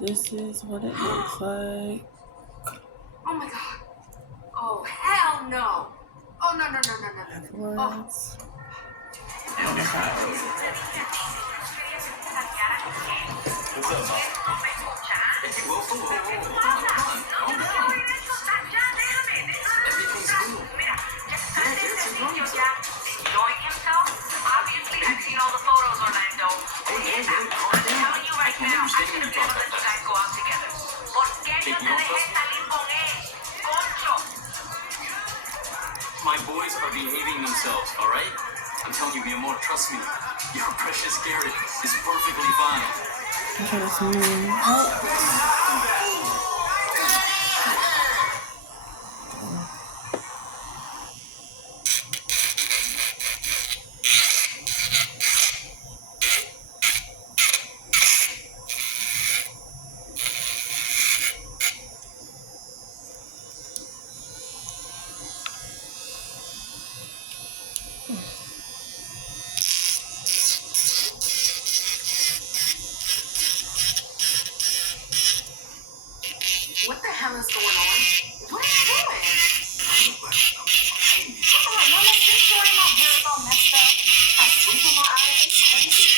This is what it looks like. Oh my god. Oh, hell no. Oh, no. Afterwards. What's up, Mom? Enjoying himself? Obviously, I've seen all the photos, Orlando. I'm telling you right now, I should have never let you guys go out together. ¿Por qué no te dejé salir con él? Concho. My boys are behaving themselves, all right? I'm telling you, mi amor, trust me. Your precious Garrett is perfectly fine. I'm trying to zoom out. What the hell is going on? What are you doing? No, let's just show him my hair is all messed up. I sleep in my eyes. It's crazy.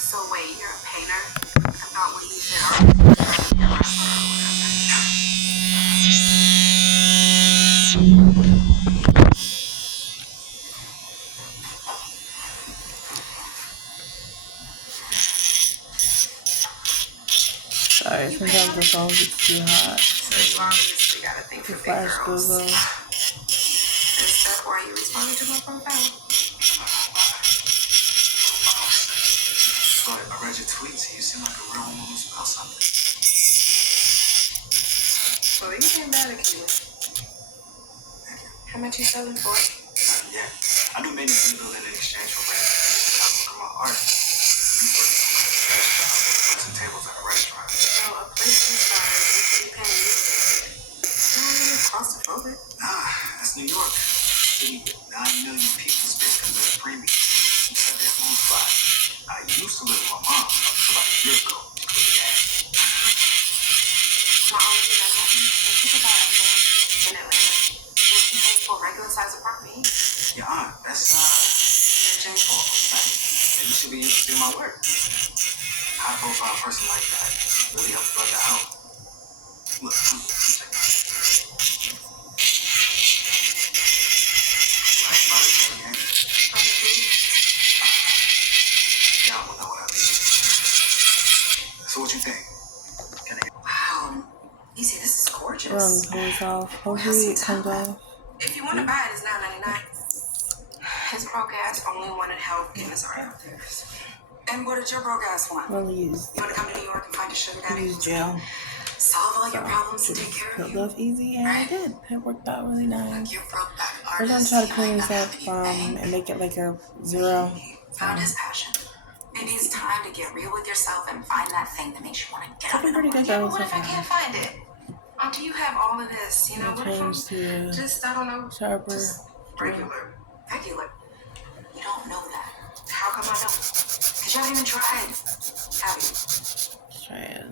So wait, you're a painter? I thought when you said art, you're a wrestler or Sorry, sometimes the phone gets too hot. So as long as we got a thing The for big flash girls. goes on. Is that why you responded to my profile? But I read your tweets. You seem like a real woman who's about something. Well, you came back to Cuba. How much you selling for? Not yet. I do maintenance in the building in exchange for rent. Every time I look at my art, you work some kind of trash job or put some tables at a restaurant. So a place to start. What are you paying you? Not really claustrophobic. Nah, that's New York. City with 9 million people space under a premium. You said their own spot. I used to live with my mom up to about a year ago. My only thing that happened is she got a man in Atlanta. And she pays for a regular size apartment. Your aunt, that's Jane's fault. Right? Maybe she'll be interested in my work. High profile person like that really helps brother out. Look, come check it out. Like brother came in. Y'all will know what I mean. So what you think? Wow. Easy, this is gorgeous. Run goes off. Hopefully it comes off. If you want to buy it, it's $9.99. His broke ass only wanted help getting his art out there. And what did your broke ass want? Well, use You want to come to New York and find a sugar daddy? use jail. Solve all your problems and take care of It you? left easy, and I did. It worked out really nice. Like your broke back We're gonna artist. try to clean this up and make it like a 0. Found his passion. Maybe it's time to get real with yourself and find that thing that makes you want to get up. Looking pretty good Yeah, though but what so if I far. can't find it? Until you have all of this, you know, what if I'm Change to just, I don't know, sharper. just regular? You don't know that. How come I don't? Because you haven't even tried, have you? Try it.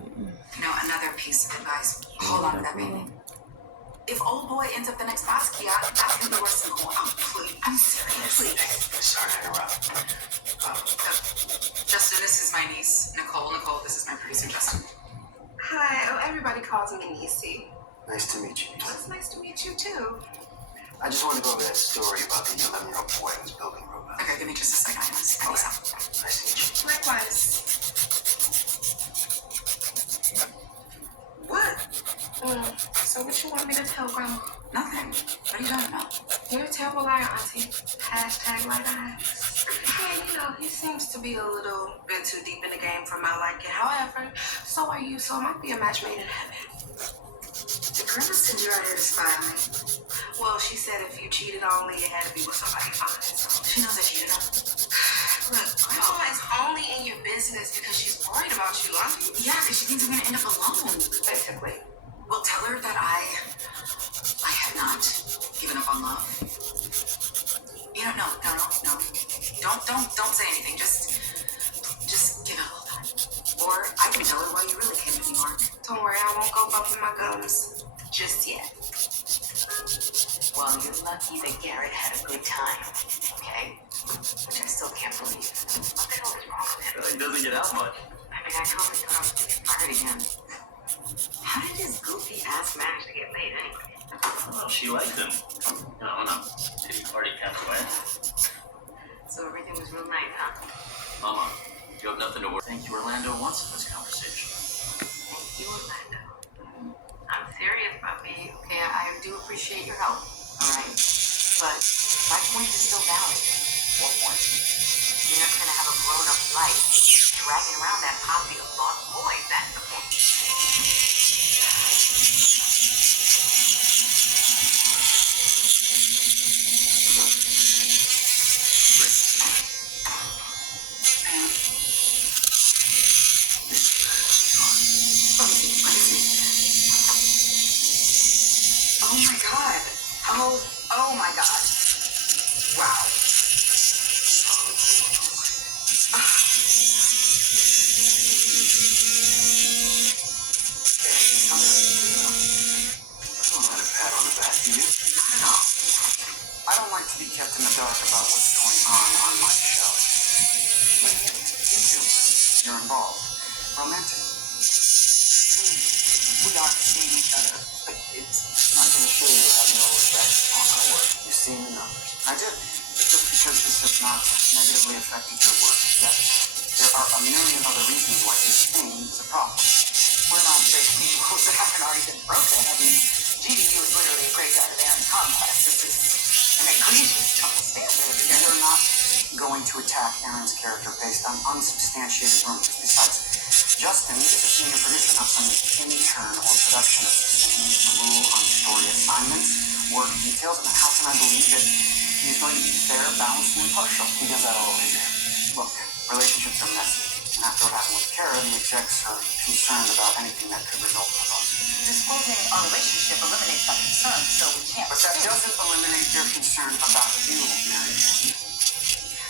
You know, another piece of advice. Hold on to that painting. If old boy ends up the next Basquiat, that's going to be worse than going out. Please. I'm serious. Please. Sorry to interrupt. Justin, this is my niece, Nicole. Nicole, this is my producer, Justin. Hi. Oh, everybody calls me Niecy. Nice to meet you. It's nice to meet you, too. I just wanted to go over that story about the 11-year-old boy who was building robots. Okay, give me just a second. I want to see this out. Nice to meet you. Likewise. What? So what you want me to tell Grandma? Nothing. What are you talking about? You're a terrible liar, Auntie. Hashtag light eyes. Yeah, you know, he seems to be a little bit too deep in the game for my liking. However, so are you, so it might be a match made in heaven. The grandma said you're out here to spy on me. Well, she said if you cheated on me, it had to be with somebody fine. So she knows I cheated on her. Look, Grandma is only in your business because she's worried about you, Auntie. Yeah, because she thinks I'm going to end up alone. Basically. Well, tell her that I have not given up on love. You don't know. No. Don't say anything. Just give it a little time. Or I can tell her why you really came to New York. Don't worry, I won't go bumping my gums just yet. Well, you're lucky that Garrett had a good time, okay? Which I still can't believe. What the hell is wrong with him? He doesn't get out much. I mean, I totally thought I was going to get fired again. How did his goofy ass manage to get laid anyway? Well, she liked him. No. Pity party kind of way. So everything was real nice, huh? Mama, you have nothing to worry. Thank you, Orlando, once in this conversation. Thank you, Orlando. I'm serious, puppy. Okay, I do appreciate your help. All right. But my point is still valid. What point? You're not going to have a grown-up life dragging around that posse of lost boys. That's the point. Oh my God. Oh my God. Wow. Pat on the back, do you? No. I don't like to be kept in the dark about what's going on my show. But you two, you're involved. Romantic. We are seeing each other, but it's... I can assure you it have no effect on my work. You've seen the numbers. I did. But just because this has not negatively affected your work yet, there are a million other reasons why this thing is a problem. We're not breaking rules that haven't already been broken. I mean, GDU is literally a graveyard of Aaron's conquest. This is an egregious double standard. And they're not going to attack Aaron's character based on unsubstantiated rumors. Besides, Justin is a senior producer, not some intern or production assistant. He needs to rule on story assignments, work details, and how can I believe that he's going to be fair, balanced, and impartial? He does that all over there. Look, relationships are messy. And after what happened with Kara, the execs are concerned about anything that could result from a lawsuit. Disclosing our relationship eliminates that concern, so we can't. But that doesn't eliminate their concern about you, Mary Jane.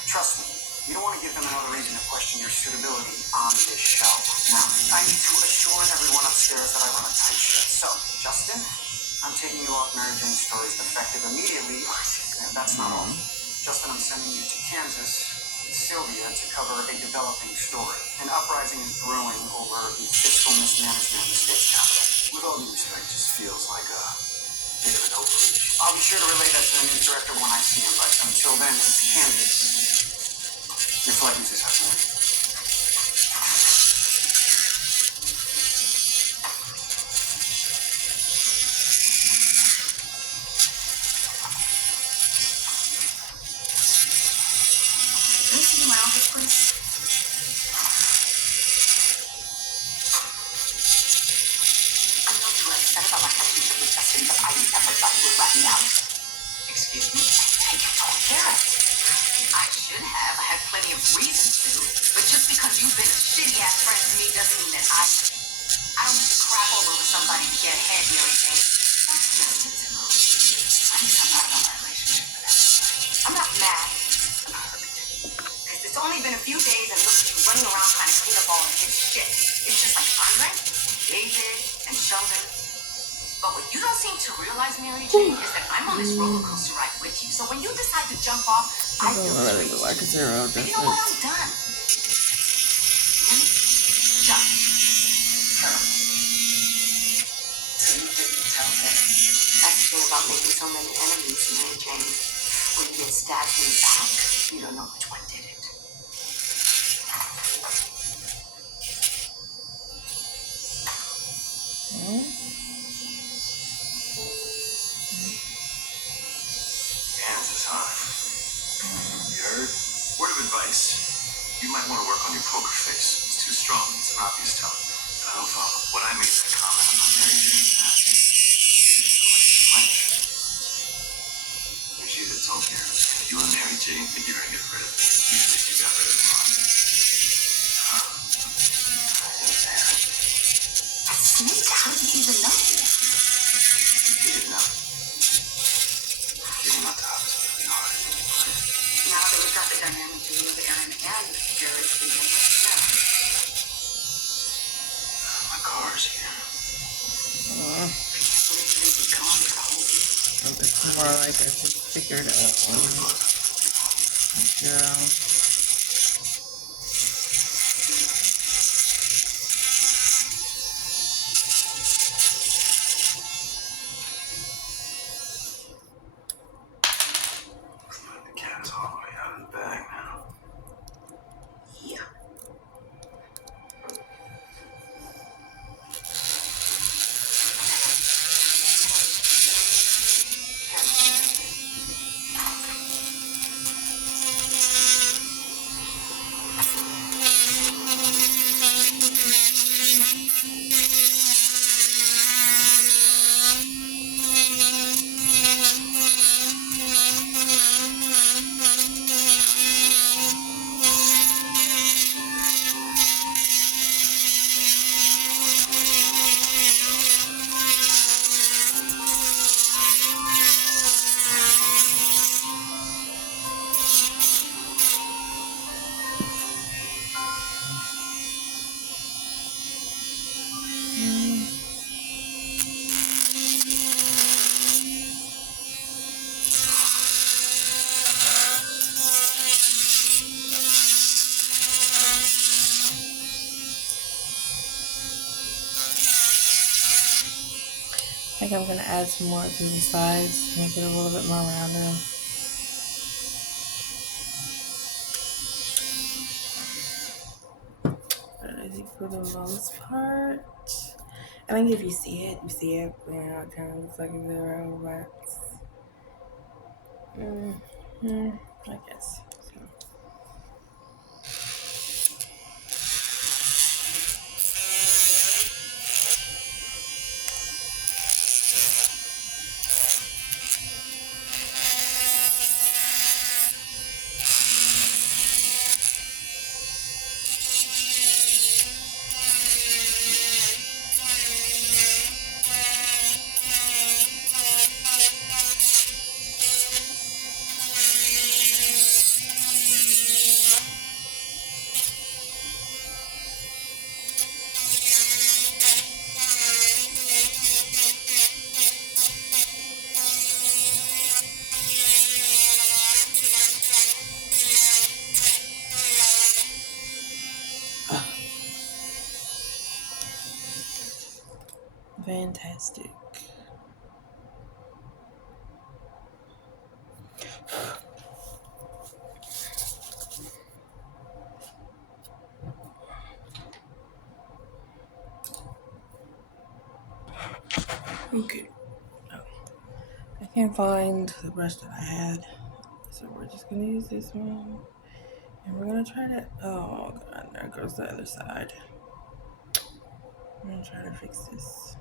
Trust me, you don't want to give them another reason to question your suitability on this show. Now, I need to assure everyone upstairs that I run a tight ship. So, Justin, I'm taking you off Mary Jane's stories effective immediately. And that's not all. Justin, I'm sending you to Kansas with Sylvia to cover a developing story. An uprising is brewing over the fiscal mismanagement in the state capital. With all due respect, it just feels like a bit of an overreach. I'll be sure to relay that to the news director when I see him, but until then, it's Kansas. Your flight is this afternoon. Can you see my office, please? I know you were upset about my relationship with Justin, but I never thought you would let me out. Excuse me? Take it, don't care it. I should have. I had plenty of reasons to. But just because you've been a shitty-ass friend to me doesn't mean that I don't need to crap all over somebody to get ahead, Mary Jane. That's Justin's MO. I need to talk about my relationship with everybody. I'm not mad. I'm hurt. Because it's only been a few days and look at you running around trying to clean up all of his shit. It's just like Andre, David, and Sheldon. But what you don't seem to realize, Mary Jane, is that I'm on this roller coaster ride with you. So when you decide to jump off, I feel really do like a zero but you know what? difference. I'm done. Done. Terrible. So you didn't tell him? That's the thing about making so many enemies, Mary Jane. When you get stabbed in the back, you don't know which one did it. Kansas, huh? You heard? Word of advice. You might want to work on your poker face. It's too strong. It's an obvious tell. I don't follow. When I made that comment about Mary Jane, you didn't flinch. It was you that told Karen. You and Mary Jane think you're gonna get rid of me. You think you got rid of mine. Huh? It was Aaron. Snake, how did you even know? You didn't know. Giving up the house is really hard. dynamic to you with Aaron and Jared speaking. No. My car's here. I can't believe you've been gone for a whole week. It's more like I just figured out. Girl. The cat's all the way out of the bag now. Yeah. I think I'm gonna add some more to the sides, make it a little bit more rounder. But I think for the most part, I think if you see it, you see it. You know, it kind of looks like a zero, but I guess. So. Fantastic. Okay. Oh. I can't find the brush that I had, so we're just gonna use this one, and we're gonna try to. Oh god, there goes the other side. I'm gonna try to fix this.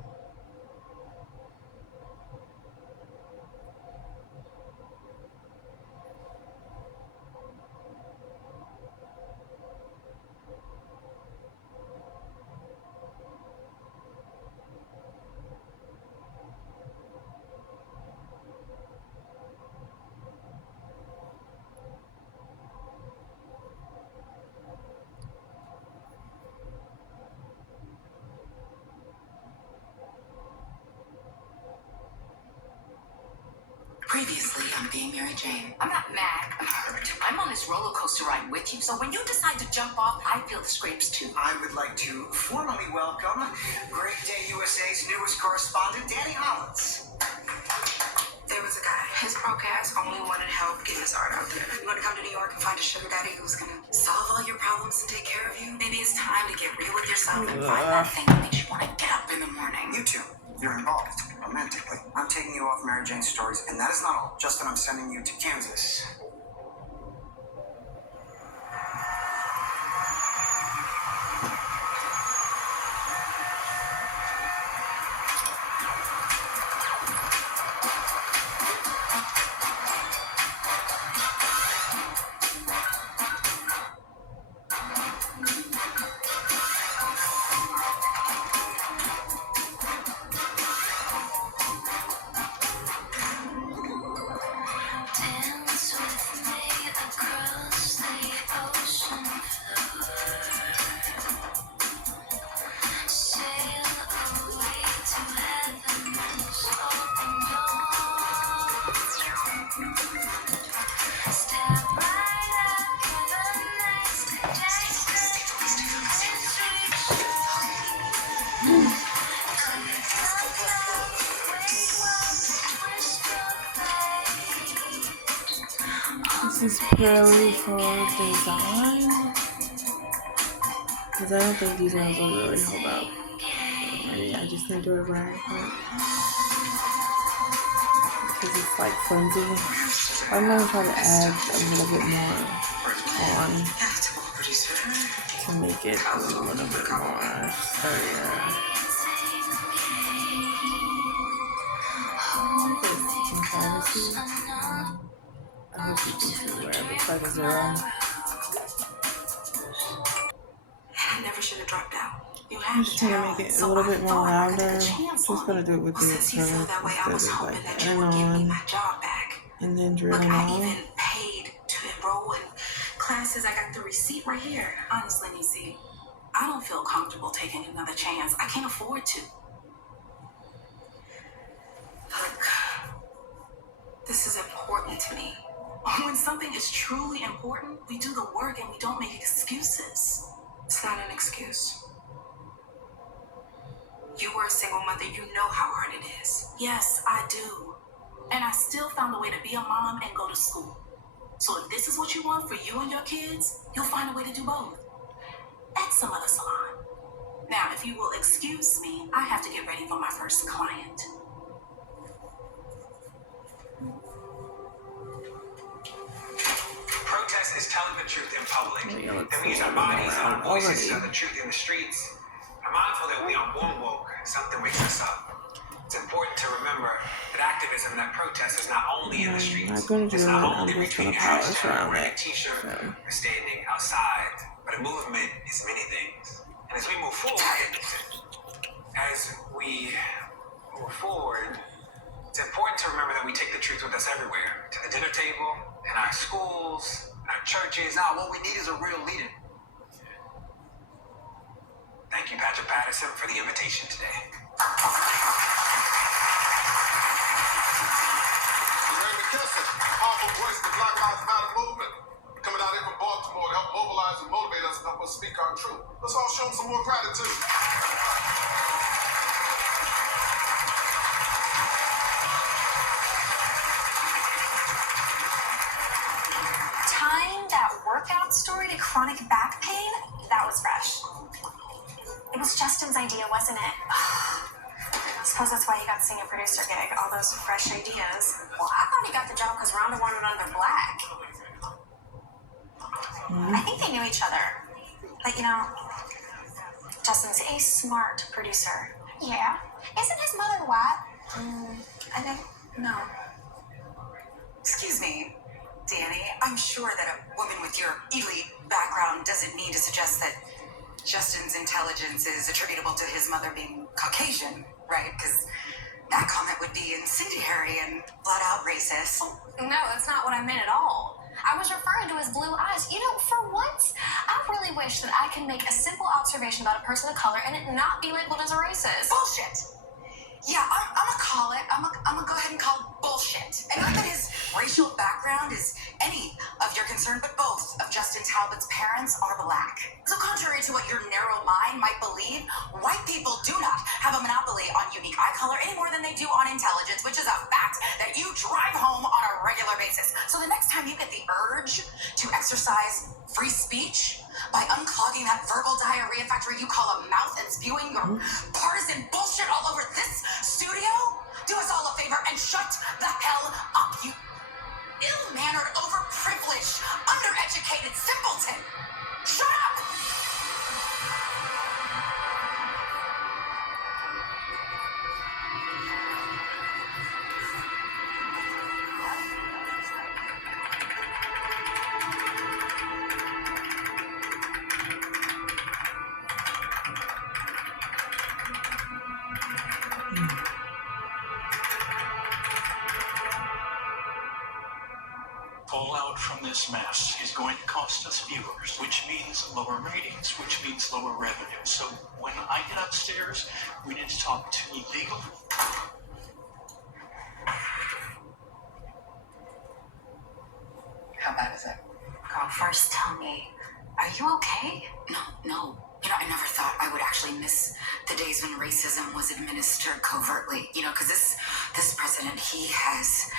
Previously on Being Mary Jane. I'm not mad, I'm hurt. I'm on this roller coaster ride with you, so when you decide to jump off, I feel the scrapes too. I would like to formally welcome Great Day USA's newest correspondent, Danny Hollins. There was a guy. His broke ass only wanted help getting his art out there. You want to come to New York and find a sugar daddy who's gonna solve all your problems and take care of you? Maybe it's time to get real with yourself and find that thing that makes you want to get up in the morning. You two, you're involved romantically. I'm taking you off Mary Jane's stories, and that is not all. Justin, I'm sending you to Kansas. Dance with This is purely for design, because I don't think these ones will really hold up. Maybe I just need to do it right, because it's like flimsy. I'm going to try to add a little bit more on to make it a little bit more sturdier. I hope you can see where it looks like a zero. I never should have dropped out. I'm just trying to make it a little bit more louder. Just gonna do it with the acrylic instead of like adding on and then drilling on. I even paid to enroll in classes. I got the receipt right here. Honestly, Niecy, I don't feel comfortable taking another chance. I can't afford to. Look, this is important to me. When something is truly important, we do the work and we don't make excuses. It's not an excuse. You were a single mother. You know how hard it is. Yes, I do. And I still found a way to be a mom and go to school. So if this is what you want for you and your kids, you'll find a way to do both. At some other salon. Now, if you will excuse me, I have to get ready for my first client. Protest is telling the truth in public. Then we use our bodies and our voices to tell the truth in the streets. I'm mindful that we aren't born woke. Something wakes us up. It's important to remember that activism and that protest is not only in the streets. It's not only retweeting hashtag, wearing a t-shirt, or standing outside. But a movement is many things. And as we move forward, it's important to remember that we take the truth with us everywhere. To the dinner table, in our schools, in our churches. Now, what we need is a real leader. Thank you, Patrick Patterson, for the invitation today. Powerful voice of the Black Lives Matter movement. Coming out here from Baltimore to help mobilize and motivate us and help us speak our truth. Let's all show them some more gratitude. Tying that workout story to chronic back pain, that was fresh. It was Justin's idea, wasn't it? I suppose that's why he got the senior producer gig, all those fresh ideas. Well, I thought he got the job because Rhonda wanted another black. I think they knew each other. But, you know, Justin's a smart producer. Yeah. Isn't his mother white? I don't know. Excuse me, Danny. I'm sure that a woman with your elite background doesn't mean to suggest that Justin's intelligence is attributable to his mother being Caucasian, right? Because that comment would be incendiary and flat out racist. No, that's not what I meant at all. I was referring to his blue eyes. You know, for once, I really wish that I could make a simple observation about a person of color and it not be labeled as a racist. Bullshit. Yeah, I'm gonna call it. I'm gonna go ahead and call it bullshit. And not that his racial background is any of your concern, but both of Justin Talbot's parents are black. So contrary to what your narrow mind might believe, white people do not have a monopoly on unique eye color any more than they do on intelligence, which is a fact that you drive home on a regular basis. So the next time you get the urge to exercise free speech by unclogging that verbal diarrhea factory you call a mouth and spewing your partisan bullshit all over this studio, do us all a favor and shut the hell up, you ill-mannered, overprivileged, undereducated simpleton. Shut up! Fallout from this mess is going to cost us viewers, which means lower ratings, which means lower revenue. So when I get upstairs, we need to talk to legal. How bad is it? Girl, first tell me, are you okay? No. I never thought I would actually miss the days when racism was administered covertly. Because this president, he has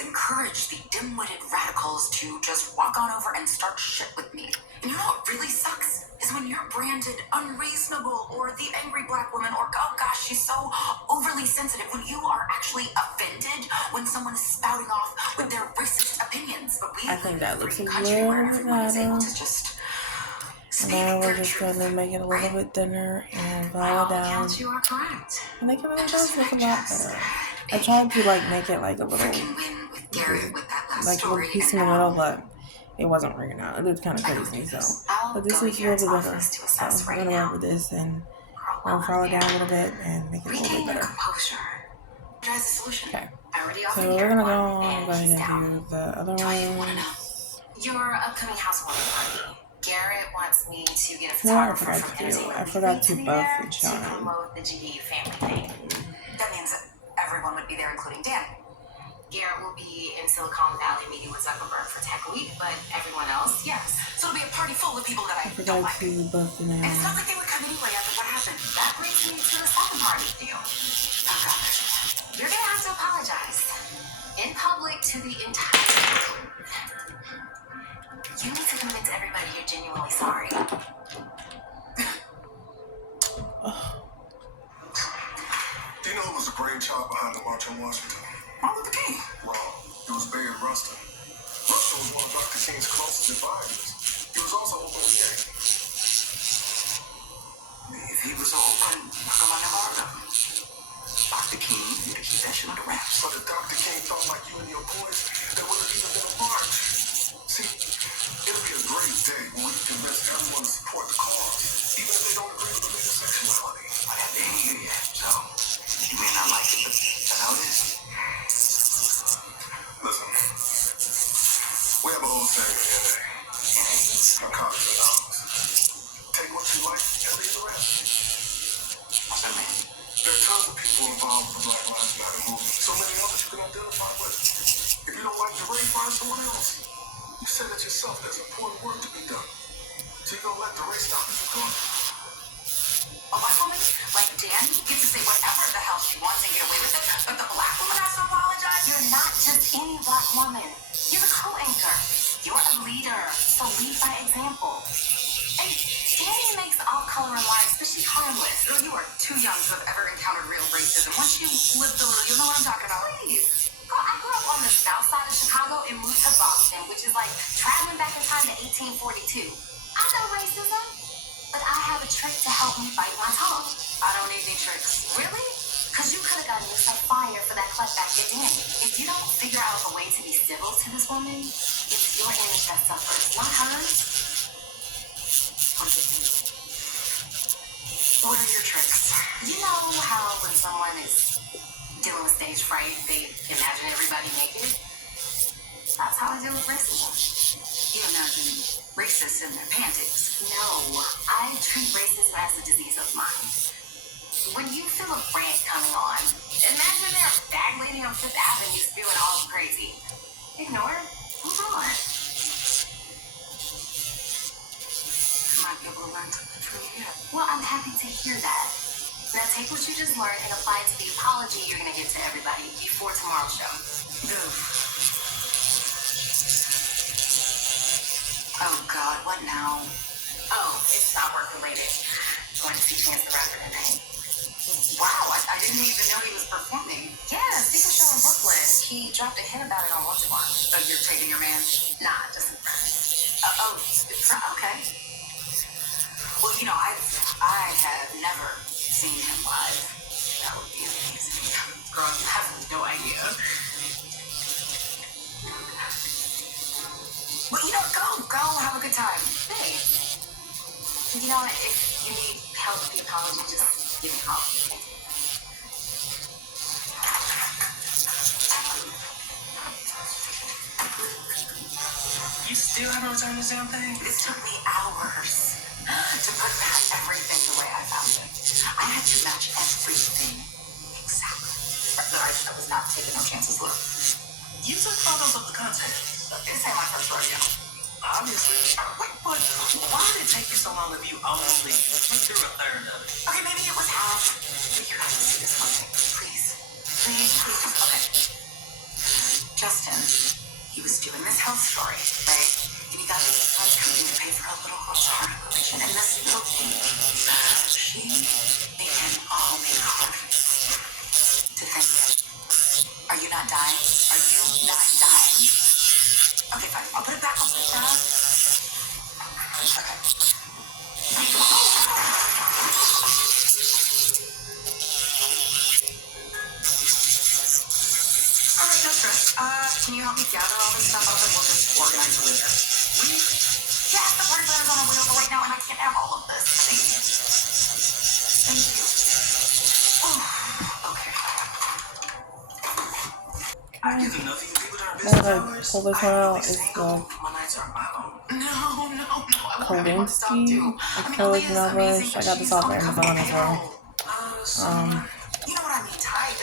encouraged the dim-witted radicals to just walk on over and start shit with me. And you know what really sucks? Is when you're branded unreasonable or the angry black woman or, oh gosh, she's so overly sensitive. When you are actually offended when someone is spouting off with their racist opinions. But I think that looks a country where little everyone is able better. to just And now we're just going to make it a little bit thinner and follow down. You are correct. And it really does look a lot better. I tried to make it like a little piece in the middle, but it wasn't working out. It was kind of crazy, so. But this is a little bit better. So we're going to work with this and we're going to follow down a little bit and make it a little bit better. Okay. So we're going to go ahead and do the other ones. Your upcoming housewarming party. Garrett wants me to get a No, I photographer from forgot Entertainment I forgot to Weekly buff there and to shine. promote the GDU family thing. That means that everyone would be there, including Dan. Garrett will be in Silicon Valley meeting with Zuckerberg for Tech Week, but everyone else, yes. So it'll be a party full of people that I forgot don't like. to buff the And nails. it's not like they would come anyway after what happened. That brings me to the second part of the deal. Oh, God. You're gonna have to apologize in public to the entire group. You need to convince everybody you're genuinely sorry. Do you know who was the brainchild behind the March on Washington? Martin Luther King. Wrong. It was Bayard Rustin. Rustin was one of Dr. King's closest advisors. He was also openly gay. If he was so open, how come I never heard of him? Dr. King, you can keep that shit under wraps. But if Dr. King thought like you and your boys, there wouldn't have even been a march. See, it'll be a great day when we convince everyone to support the cause, even if they don't agree with the leader's sexuality. I haven't been here yet, so you may not like it, but that's how it is. Listen, we have a whole saying in NA. Narcotics Anonymous. Take what you like and leave the rest. What's that mean? There are tons of people involved with the Black Lives Matter movement. So many others you can identify with. If you don't like the race, find someone else. You said it yourself, there's important work to be done. So you're gonna let the race stop you from going? A white woman like Dan gets to say whatever the hell she wants and get away with it, but the black woman has to apologize? You're not just any black woman. You're the co-anchor. You're a leader, so lead by example. And Danny makes all color and life, especially harmless. Girl, you are too young to have ever encountered real racism. Once you lived a little, you'll know what I'm talking about. Please. Girl, I grew up on the south side of Chicago and moved to Boston, which is like traveling back in time to 1842. I know racism, but I have a trick to help me bite my tongue. I don't need any tricks. Really? Because you could have gotten yourself fired for that clapback at Danny. If you don't figure out a way to be civil to this woman, it's your image that suffers, not hers. What are your tricks? You know how when someone is dealing with stage fright, they imagine everybody naked? That's how I deal with racism. You imagine racists in their panties. No, I treat racism as a disease of mine. When you feel a rant coming on, imagine there's a bag lady on Fifth Avenue spewing all crazy. Ignore her. Move on. You might be able to learn something from you. Well, I'm happy to hear that. Now take what you just learned and apply it to the apology you're going to give to everybody before tomorrow's show. Oh, God, what now? Oh, it's not work related. Going to see Chance the Rapper tonight. Wow, I didn't even know he was performing. Yeah, secret show in Brooklyn. He dropped a hint about it on Once One. So you're taking your man? Nah, just in front. Okay. Well, I have never seen him live. That would be amazing. Girl, you have no idea. Well, go have a good time. Hey, you know what? If you need help with the apology, just give me a call. You still haven't returned this damn thing? It took me hours to put back everything the way I found it. I had to match everything exactly. I was not taking no chances. Look, you took photos of the contest. This ain't my first rodeo. Obviously. Wait, but Why did it take you so long if you only went through a third of it? okay, maybe it was half. But you have to see this one thing, please. Please, please. Okay. Justin, he was doing this health story, right? And he got this blood company to pay for a little girl's heart operation. And this little thing, she made him all make heart. To think, are you not dying? Are you not dying? Okay, fine. I'll put it back on the tab. Okay. All right, no stress. Can you help me gather all this stuff up and we'll just organize it later? Yes, the party planner's on a wheel right now and I can't have all of this. Thank you. Oh, okay. I get enough of you people during I business gotta hours. pull this I one ain't out. really It's single. the My nights are my own. No. I won't have to stop Kolinsky too. acrylic nail brush. I got this off of Amazon as well. You know what I mean, Ty?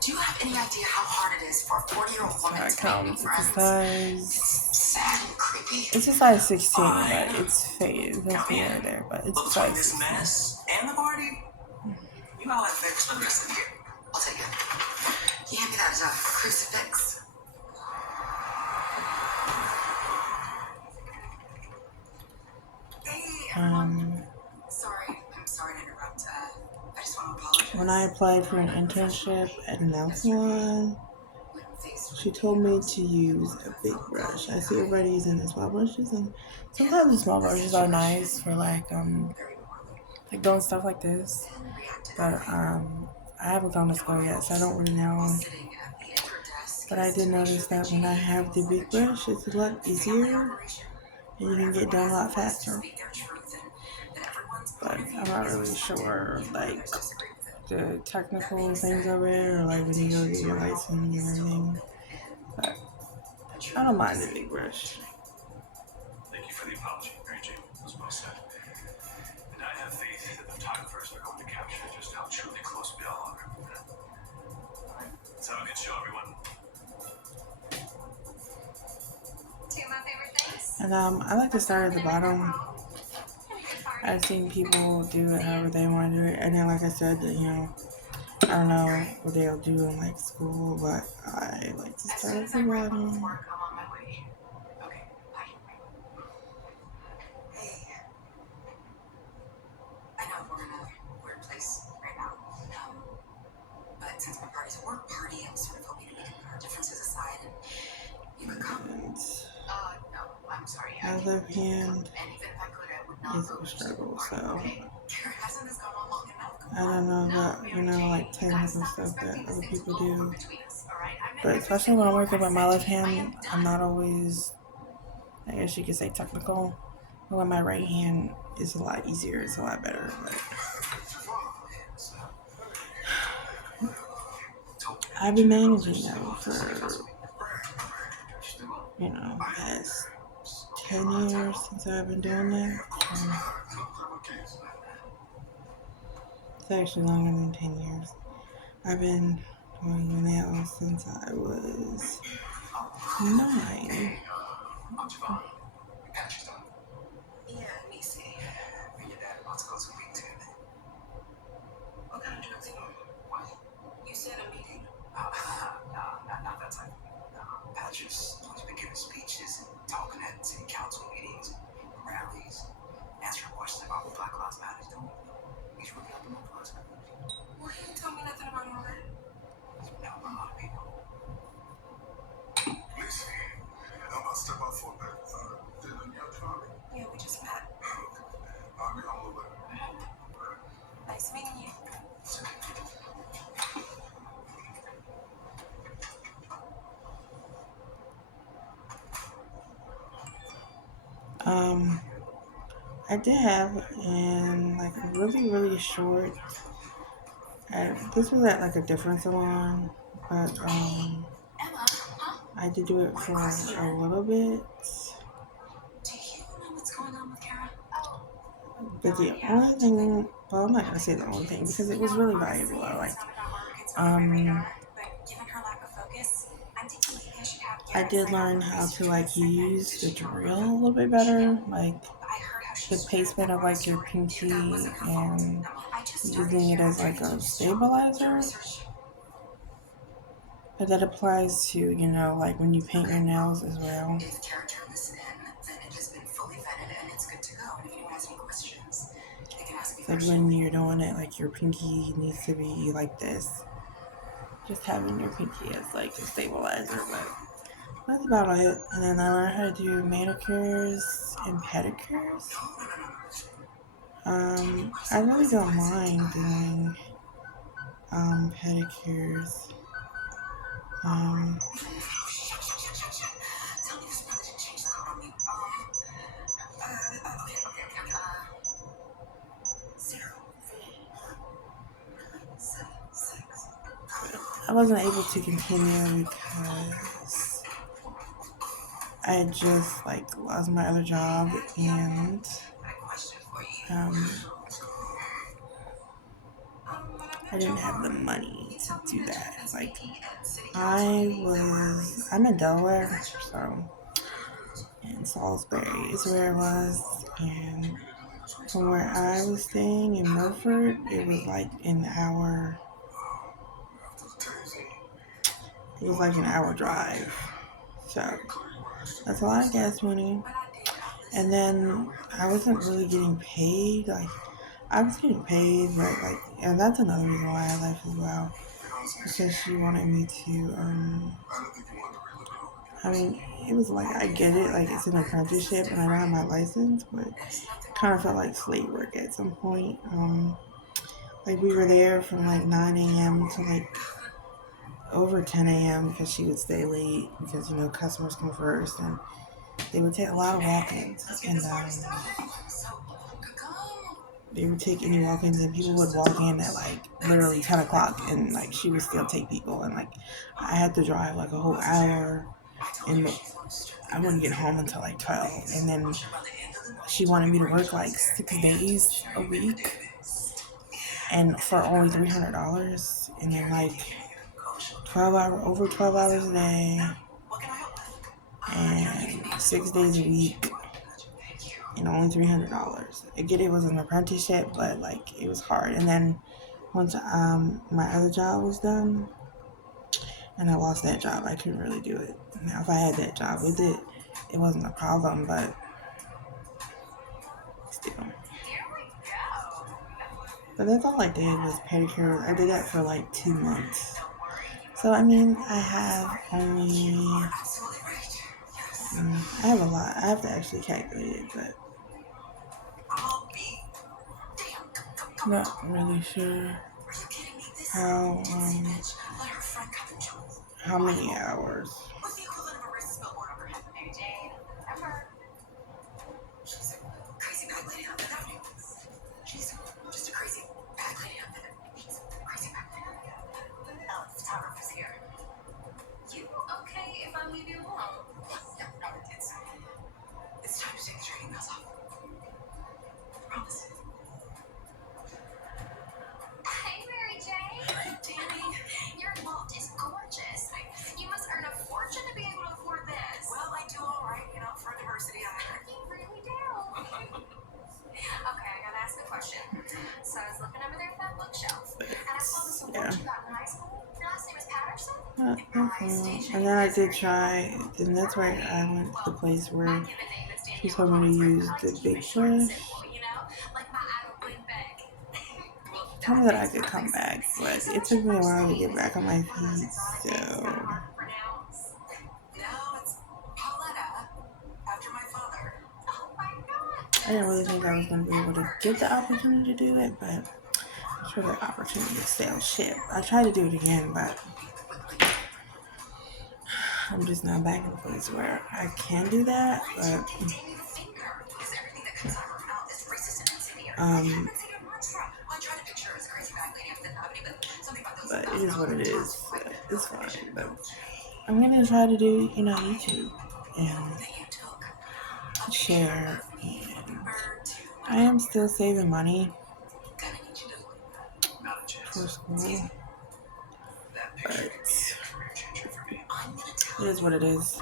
Do you have any idea how hard it is for a 40-year-old woman That to make new counts. It's a friends? size. It's sad and creepy. It's a size 16, but it's faded. It's no fade right there, but it's But a between size this 16. mess and the party, you all have fixed for the rest of the year. I'll take it. Can you hand me that crucifix? Hey, everyone. I'm sorry to interrupt. I just want to apologize. When I applied for an internship at a nail salon, she told me to use a big brush. I see everybody using the small brushes, and sometimes the small brushes are nice for like doing stuff like this. But I haven't gone to school yet, so I don't really know. But I did notice that when I have the big brush, it's a lot easier, and you can get done a lot faster. But I'm not really sure, like, the technical things of it, or like when you go get your license and everything. But I don't mind the big brush. Thank you for the apology, Mary Jane. It was well said. And I have faith that the photographers are going to capture just how truly close we all are. All right, let's have a good show, everyone. Two of my favorite things. And I like to start at the bottom. I've seen people do it however they want to do it, and then like I said, I don't know what they'll do in like school, but I like to start at the bottom. I'm on my way. Okay, bye. Hey. I know we're in a weird place right now. But since my party's a work party, I was sort of hoping that we could put our differences aside and you could come. And No, I'm sorry. my left hand And even if I could, I would not is go a to struggle, the party, so okay? Hasn't this gone on long enough? I don't know about, like technical stuff that other people do. But especially when I'm working with my left hand, I'm not always, I guess you could say technical. But when my right hand is a lot easier, it's a lot better. But I've been managing though for, past 10 years since I've been doing that. It's actually longer than 10 years. I've been doing nails since I was 9. Yeah, Nisi. Me and your dad about to go to a meeting together. What kind of drugs you on? What? You said a meeting. Not that type. Patrick's been giving speeches and talking at city council meetings, rallies, answering questions about what Black Lives Matter is doing. He's really helping out us. Well, he didn't tell me nothing about all that. He's been helping a lot of people. Listen, I'm about to step out for a bit. Did you have time? Yeah, we just met. I'll be home a little bit. Nice meeting you. I did have in like a really, really short, this was at like a different salon, but I did do it for a little bit. Do you know what's going on with Kara? But the only thing, well, I'm not gonna say the only thing because it was really valuable. I like, But given her lack of focus, I'm thinking maybe I should have I did learn how to like use the drill a little bit better, like the placement of like your pinky and using it as like a stabilizer. But that applies to, you know, like when you paint your nails as well. If character is in, then it has been fully vetted and it's good to go. And if anyone has any questions, they can ask me. It's like when you're doing it, like your pinky needs to be like this. Just having your pinky as like a stabilizer, but that's about it. And then I learned how to do manicures and pedicures. I really don't mind doing pedicures. Tell me this brother didn't change the code on me. Okay. 0, 7, 6. I wasn't able to continue because I had just like lost my other job and I didn't have the money to do that. Like I'm in Delaware, so in Salisbury is where it was, and from where I was staying in Milford, it was like an hour. It was like an hour drive, so that's a lot of gas money. And then I wasn't really getting paid. Like I was getting paid, but like, and that's another reason why I left as well, because she wanted me to. I mean, it was like I get it, like it's an apprenticeship, and I don't have my license, but it kind of felt like slave work at some point. Like we were there from like 9 a.m. to like over 10 a.m. because she would stay late because, you know, customers come first and they would take a lot of walk-ins, and they would take any walk-ins, and people would walk in at like literally 10 o'clock and like she would still take people, and like I had to drive like a whole hour and I wouldn't get home until like 12, and then she wanted me to work like 6 days a week and for only $300, and then like 12 hours a day and 6 days a week and only $300. I get it was an apprenticeship, but like it was hard. And then once my other job was done and I lost that job, I couldn't really do it. Now if I had that job with it, it wasn't a problem, but still. But that's all I did was pedicure. I did that for like 2 months. So I mean, I have a lot. I have to actually calculate it, but I'm not really sure how many hours. It's time to take the training wheels off. Promise. Hey, Mary Jane. Hey, Danny. Your loft is gorgeous. You must earn a fortune to be able to afford this. Well, I do all right, you know, for diversity. You really do. Okay, I gotta ask a question. So I was looking over there at that bookshelf, and I saw this award you got in high school. Your last name is Patterson? And then I did try, and that's where I went to the place where she told me to use the big brush. Told me that I could come back, but it took me a while to get back on my feet, so No, it's Pauletta, after my father. Oh my God. I didn't really think I was going to be able to get the opportunity to do it, but I'm sure the opportunity to sail ship. I tried to do it again, but I'm just not back in a place where I can do that, but it is what it is. It's fine, but I'm gonna try to do, you know, YouTube and share, and I am still saving money for school, but It is what it is.